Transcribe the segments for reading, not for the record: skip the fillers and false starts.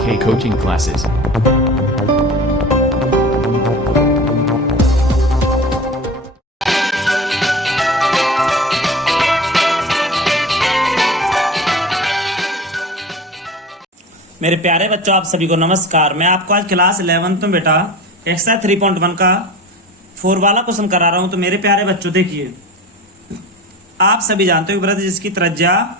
K coaching classes. मेरे प्यारे बच्चों, आप सभी को नमस्कार। मैं आपको आज क्लास 11th में बेटा एक्सरसाइज 3.1 का 4 वाला क्वेश्चन करा रहा हूं। तो मेरे प्यारे बच्चों देखिए, आप सभी जानते हो वृत्त जिसकी त्रिज्या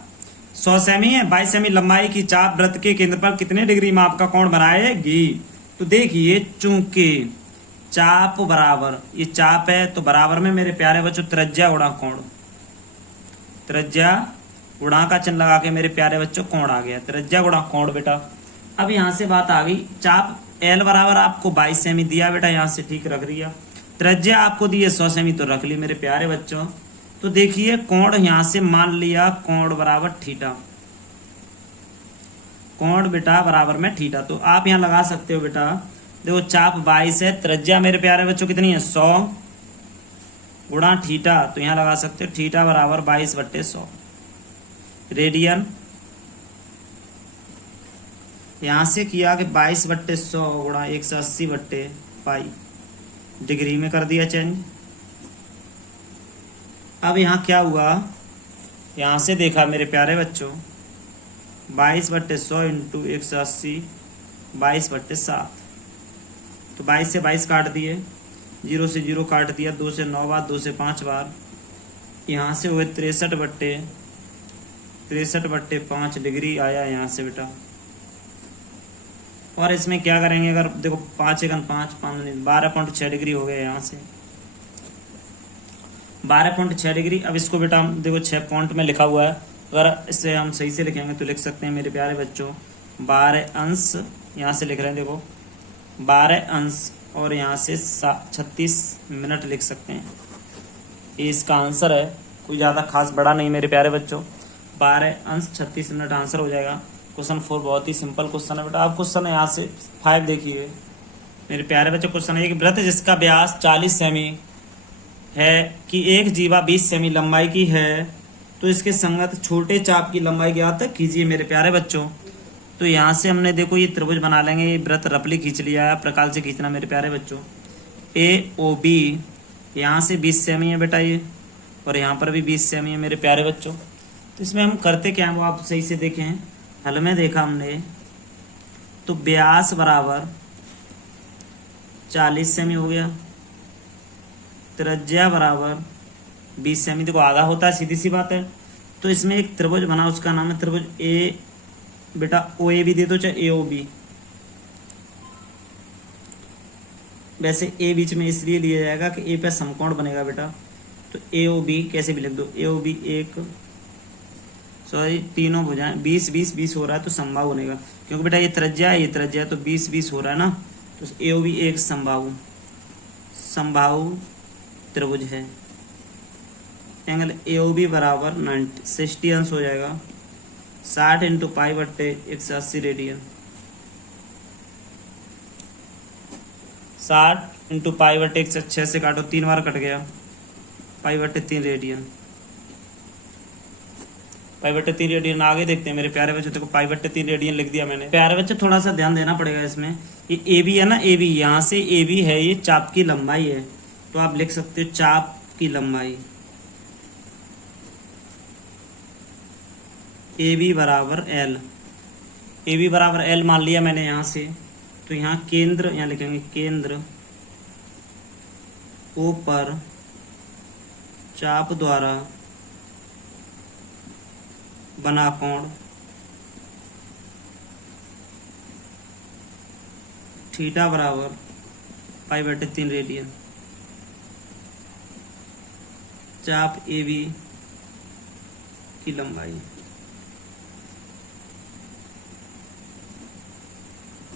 100 सेमी है, 22 सेमी लंबाई की चाप वृत्त के केंद्र पर कितने डिग्री माप का कोण बनाएगी। तो देखिए, चूंकि चाप बराबर, ये चाप है तो बराबर में मेरे प्यारे बच्चों त्रिज्या गुणा कोण, त्रिज्या गुणा का चिन्ह लगा के मेरे प्यारे बच्चों कोण आ गया, त्रिज्या गुणा कोण बेटा। अब यहां से बात आ गई, चाप L बराबर आपको 22 सेमी दिया बेटा, यहां से ठीक रख लिया। त्रिज्या आपको दी है 100 सेमी, तो रख ली मेरे प्यारे बच्चों। तो देखिए कोण यहां से मान लिया, कोण बराबर थीटा, कोण बेटा बराबर में थीटा। तो आप यहां लगा सकते हो बेटा, देखो चाप 22 है, त्रिज्या मेरे प्यारे बच्चों कितनी है 100 गुणा थीटा। तो यहां लगा सकते हो थीटा बराबर 22/100 रेडियन। यहां से किया कि 22/100 गुणा 180/पाई डिग्री में कर दिया चेंज। अब यहां क्या हुआ, यहां से देखा मेरे प्यारे बच्चों, 22/100 इंटू 180 22/7। तो 22 से 22 काट दिए, 0 से 0 काट दिया, 2 से 9 बार, 2 से 5 बार, यहां से हुए 63/5 डिग्री आया यहाँ से बेटा। और इसमें क्या करेंगे, अगर देखो 5 × 5 12.6 डिग्री हो गए, यहाँ से 12.6 डिग्री। अब इसको बेटा हम देखो 6 पॉइंट में लिखा हुआ है, अगर इसे हम सही से लिखेंगे तो लिख सकते हैं मेरे प्यारे बच्चों 12 अंश, यहाँ से लिख रहे हैं देखो 12 अंश, और यहाँ से 36 मिनट लिख सकते हैं। ये इसका आंसर है, कोई ज़्यादा खास बड़ा नहीं मेरे प्यारे बच्चों, 12 अंश 36 मिनट आंसर हो जाएगा। क्वेश्चन 4 बहुत ही सिंपल क्वेश्चन है बेटा। आप क्वेश्चन यहाँ से 5 देखिए मेरे प्यारे बच्चों। क्वेश्चन है, एक वृत्त जिसका व्यास 40 सेमी है कि एक जीवा 20 सेमी लंबाई की है, तो इसके संगत छोटे चाप की लंबाई ज्ञात कीजिए मेरे प्यारे बच्चों। तो यहाँ से हमने देखो ये त्रिभुज बना लेंगे, ये वृत्त रफली खींच लिया है, प्रकार से खींचना मेरे प्यारे बच्चों। AOB यहाँ से 20 सेमी है बेटा ये, और यहाँ पर भी 20 सेमी है मेरे प्यारे बच्चों। तो इसमें हम करते क्या है वो आप सही से देखें, हल में देखा हमने, तो व्यास बराबर 40 सेमी हो गया, त्रिज्या बराबर 20 सेमी, देखो आधा होता है, सीधी सी बात है। तो इसमें एक त्रिभुज बना, उसका नाम है त्रिभुज ए बेटा, OAB दे दो चाहे AOB। वैसे ए बीच में इसलिए लिया जाएगा कि ए पे समकोण बनेगा बेटा, तो AOB कैसे भी लिख दो, AOB तीनों भुजाएं 20 हो रहा है तो समबाहु बनेगा, क्योंकि बेटा ये त्रिज्या है, ये त्रिज्या है, तो 20 हो रहा है ना, तो AOB एक समबाहु त्रिभुज है। एंगल AOB बराबर 60 अंश हो जाएगा, 60 इंटू पाई/180 रेडियन, 60 इंटू पाई/106 से काटो, 3 बार कट गया, पाई/3 रेडियन, पाई/3 रेडियन। आगे देखते हैं मेरे प्यारे बच्चों, देखो पाई/3 रेडियन लिख दिया मैंने। प्यारे बच्चे थोड़ा सा ध्यान देना पड़ेगा इसमें, ये AB है ना, AB यहाँ से AB है, ये चाप की लंबाई है, तो आप लिख सकते हो चाप की लंबाई AB बराबर L, AB बराबर L मान लिया मैंने यहाँ से। तो यहाँ केंद्र, यहाँ लिखेंगे केंद्र O पर चाप द्वारा बना कोण थीटा बराबर पाई/3 रेडियन, चाप AB की लंबाई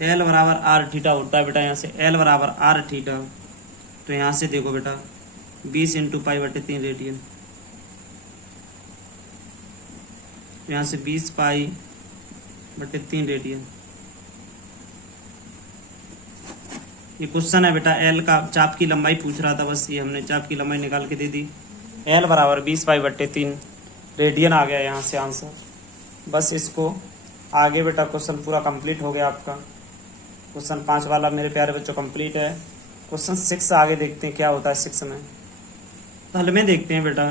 L बराबर R थीटा होता है बेटा, यहाँ से L बराबर R थीटा। तो यहाँ से देखो बेटा 20 इंटू पाई/3 रेडियन, यहाँ से 20 पाई/3 रेडियन। ये क्वेश्चन है बेटा, एल का चाप की लंबाई पूछ रहा था, बस ये हमने चाप की लंबाई निकाल के दे दी। एल बराबर 20 पाई/3 रेडियन आ गया यहाँ से आंसर। बस इसको आगे बेटा क्वेश्चन पूरा कंप्लीट हो गया आपका। क्वेश्चन 5 वाला मेरे प्यारे बच्चों कंप्लीट है। क्वेश्चन 6 आगे देखते हैं क्या होता है 6 में। हल में देखते हैं बेटा,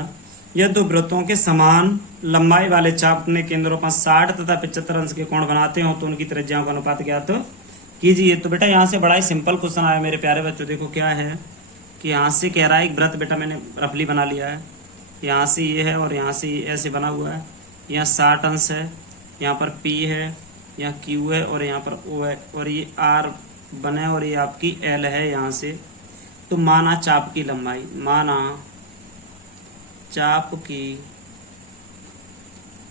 यह दो वृत्तों के समान लंबाई वाले चाप अपने केंद्रों पर 60 तथा 75 अंश के कोण बनाते हो तो उनकी त्रिज्याओं का अनुपात ज्ञात कीजिए। तो बेटा यहाँ से बड़ा ही सिंपल क्वेश्चन आया मेरे प्यारे बच्चों। देखो क्या है कि यहाँ से कह रहा है एक वृत्त बेटा मैंने रफली बना लिया है, यहाँ से ये है और यहाँ से ये ऐसे बना हुआ है। यहाँ 60 अंश है, यहाँ पर P है, यहाँ Q है और यहाँ पर O है और ये R बने और ये आपकी L है यहाँ से। तो माना चाप की लंबाई, माना चाप की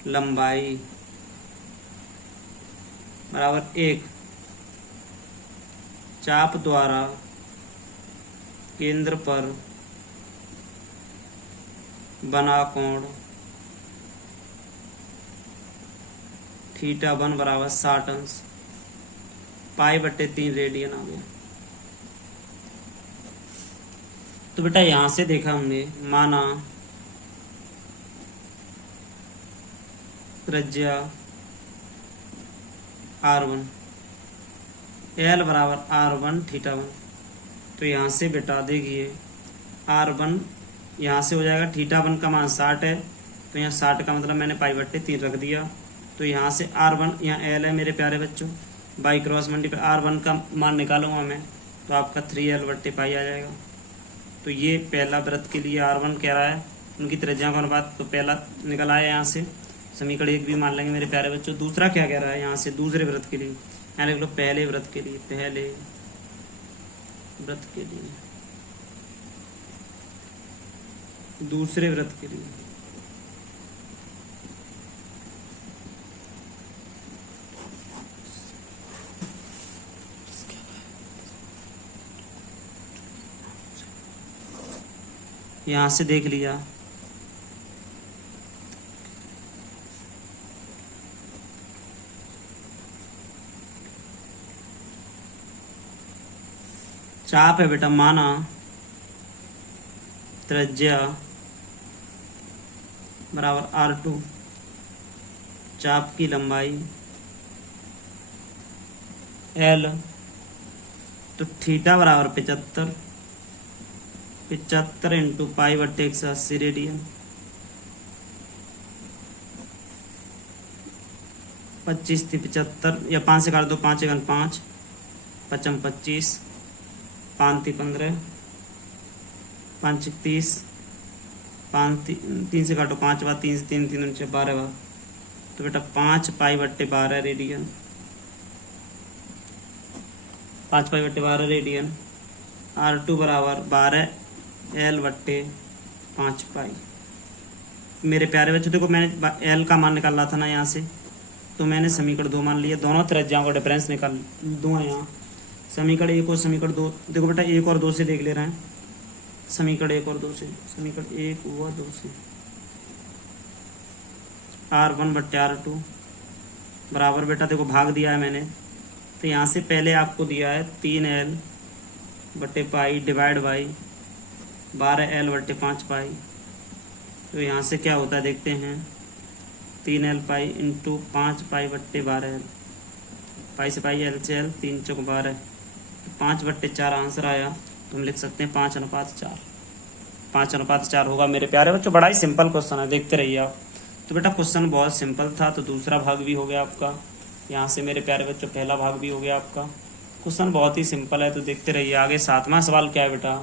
लंबाई बराबर 1 चाप द्वारा केंद्र पर बना कोण θ1 बराबर 60 अंश, π/3 रेडियन आ गया। तो बेटा यहां से देखा हमने, माना त्रिज्या r1 l बराबर r1 θ1। तो यहाँ से बेटा देखिए r1 यहाँ से हो जाएगा, θ1 का मान 60 है तो यहाँ 60 का मतलब मैंने π/3 रख दिया। तो यहाँ से r1 यहाँ l है मेरे प्यारे बच्चों, बाई क्रॉस मल्टीप्लाई r1 का मान निकालूंगा मैं तो आपका 3l/π आ जाएगा। तो ये पहला वृत्त के लिए r1 कह रहा है उनकी त्रिज्याओं का अनुपात, तो पहला निकल आया यहाँ से, समीकरण 1 भी मान लेंगे मेरे प्यारे बच्चों। दूसरा क्या कह रहा है यहाँ से, दूसरे वृत्त के लिए, यहाँ लिख लो पहले वृत्त के लिए, पहले वृत्त के लिए, दूसरे वृत्त के लिए। यहां से देख लिया, चाप है बेटा, माना त्रिज्या बराबर r2 चाप की लंबाई l, तो थीटा बराबर 75 इंटू π/180 रेडियन, 25 थी 75 या 5 से काट दो, 5 × 5 5 25, 5 थी 15, 5 30, 5 3 से काटो 5 बार, 3 से 3 3 9 12 बार। तो बेटा 5 π/12 रेडियन, 5 π/12 रेडियन, r2 बराबर 12 l/5 पाई। मेरे प्यारे बच्चों देखो मैंने l का मान निकाल रहा था ना यहाँ से, तो मैंने समीकरण 2 मान लिया, दोनों त्रिज्याओं का डिफरेंस निकाल दूंगा यहाँ। समीकरण 1 और समीकरण 2, देखो बेटा 1 और 2 से देख ले रहे हैं, समीकरण 1 और 2 से, समीकरण 1 व 2 से, r1/r2 बराबर बेटा देखो भाग दिया है मैंने, तो यहाँ से पहले आपको दिया है 3l/π डिवाइड बाई 12l/5 पाई। तो यहाँ से क्या होता है देखते हैं, 3l/π इंटू 5 π/12l, पाई से पाई l से l, 3 × 4 12, 5/4 आंसर आया। तो हम लिख सकते हैं 5:4, 5:4 होगा मेरे प्यारे बच्चों। बड़ा ही सिंपल क्वेश्चन है, देखते रहिए आप। तो बेटा क्वेश्चन बहुत सिंपल था, तो दूसरा भाग भी हो गया आपका यहाँ से मेरे प्यारे बच्चों, पहला भाग भी हो गया आपका। क्वेश्चन बहुत ही सिंपल है, तो देखते रहिए आगे। 7वां सवाल क्या है बेटा,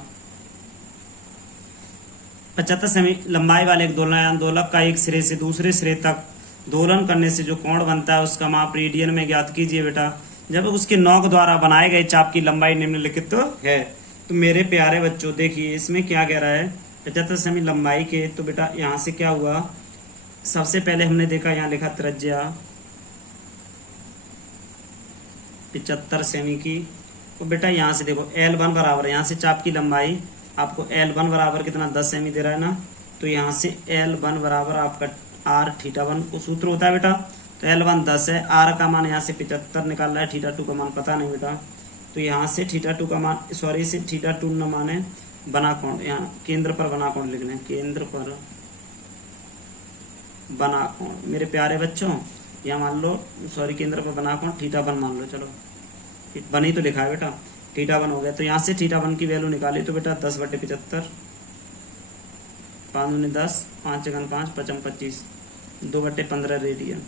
75 सेमी लंबाई वाले एक दोलनायान दोलक का एक सिरे से दूसरे सिरे तक दोलन करने से जो कोण बनता है उसका माप रेडियन में ज्ञात कीजिए बेटा। जब उसके नोक द्वारा बनाए गए चाप की लंबाई निम्नलिखित तो है। तो मेरे प्यारे बच्चों देखिए इसमें क्या कह रहा है, 75 सेमी लंबाई के, तो बेटा यहाँ से क्या हुआ, सबसे पहले हमने देखा यहाँ लिखा त्रिज्या 75 सेमी की। तो बेटा यहाँ से देखो L1 बराबर, यहाँ से चाप की लंबाई आपको L1 बराबर कितना 10 सेमी दे रहा है ना, तो यहाँ से L1 बराबर आपका r θ1 को सूत्र होता है बेटा। तो L1 10 है, r का मान यहाँ से 75 निकाल रहा है, θ2 का मान पता नहीं बेटा। तो यहाँ से θ2 का मान, सॉरी से θ2 न माने बना कोण, यहाँ केंद्र पर बना कोण लिखना है, केंद्र पर बना कोण मेरे प्यारे बच्चों। यहाँ मान लो, सॉरी केंद्र पर बना कौन, थीटा वन मान लो, चलो वन ही तो लिखा है बेटा, थीटा वन हो गया। तो यहाँ से थीटा वन की वैल्यू निकाली तो बेटा 10/75, 5 दूनी 10, 5 चौगन 5, 5 25, 2/15 रेडियन,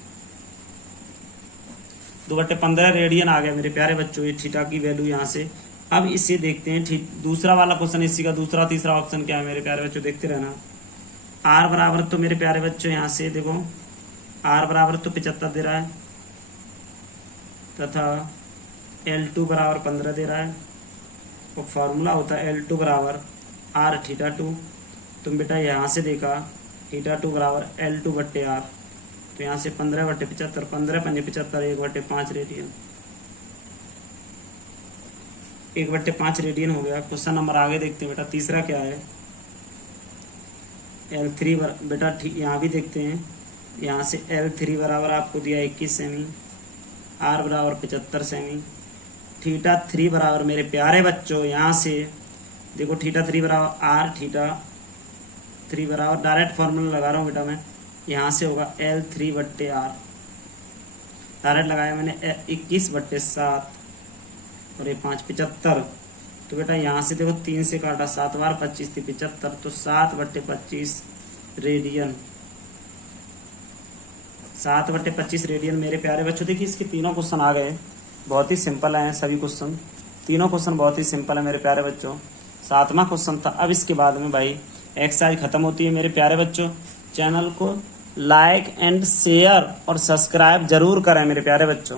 2/15 रेडियन आ गया मेरे प्यारे बच्चों ये थीटा की वैल्यू यहाँ से। अब इसे देखते हैं दूसरा वाला क्वेश्चन, इसी का दूसरा तीसरा ऑप्शन क्या है मेरे प्यारे बच्चों, देखते रहना। आर बराबर तो मेरे प्यारे बच्चों यहाँ से देखो, आर बराबर तो 75 दे रहा है तथा L2 बराबर 15 दे रहा है, और फार्मूला होता है L2 बराबर R थीटा 2। तुम बेटा यहाँ से देखा थीटा 2 बराबर L2/R, तो यहाँ से 15/75, 15×5 1/5 रेडियन, 1/5 रेडियन हो गया। क्वेश्चन नंबर आगे देखते हैं बेटा, तीसरा क्या है, L3 बेटा यहाँ भी देखते हैं, यहाँ से L3 बराबर आपको दिया 21 सेमी, R बराबर 75 सेमी, थीटा 3 बराबर मेरे प्यारे बच्चों यहाँ से देखो, थीटा 3 बराबर R, थीटा 3 बराबर डायरेक्ट फॉर्मूला लगा रहा हूँ बेटा मैं, यहाँ से होगा L3/R, डायरेक्ट लगाया मैंने 21/7 और ये 5 75। तो बेटा यहाँ से देखो 3 से काटा, 7 बार 25 थी 75, तो 7/25 रेडियन, 7/25 रेडियन मेरे प्यारे बच्चों। देखिए इसके तीनों क्वेश्चन आ गए, बहुत ही सिंपल हैं सभी क्वेश्चन, तीनों क्वेश्चन बहुत ही सिंपल है मेरे प्यारे बच्चों। 7वां क्वेश्चन था। अब इसके बाद में भाई एक्सरसाइज खत्म होती है मेरे प्यारे बच्चों। चैनल को लाइक एंड शेयर और सब्सक्राइब जरूर करें मेरे प्यारे बच्चों।